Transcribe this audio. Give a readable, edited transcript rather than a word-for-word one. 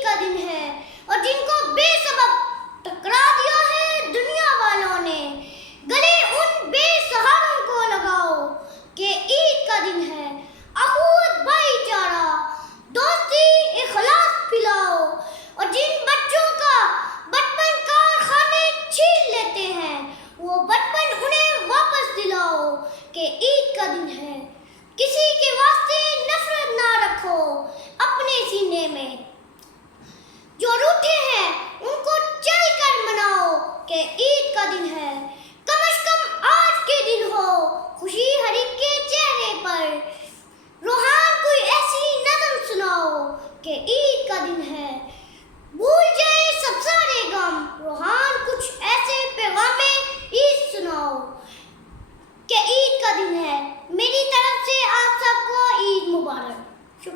عید کا دن ہے اور جن کو بے سبب ٹکرا دیا ہے دنیا والوں نے، گلے ان بے سہاروں کو لگاؤ کہ عید کا دن ہے۔ اخوت بھائی چارہ دوستی اخلاص پھیلاؤ اور جن بچوں کا بچپن کارخانے چھین لیتے ہیں وہ بچپن انہیں واپس دلاؤ کہ عید کا دن ہے۔ کسی کے واسطے نفرت نہ رکھو اپنے سینے میں، جو روٹھے ہیں ان کو چل کر مناؤ کہ عید کا دن ہے۔ کم از کم آج کے دن ہو خوشی ہر ایک کے چہرے پر، روحان کوئی ایسی نظم سناؤ کہ عید کا دن ہے۔ بھول جائے سب سارے غم، روحان کچھ ایسے پیغام عید سناؤ کہ عید کا دن ہے۔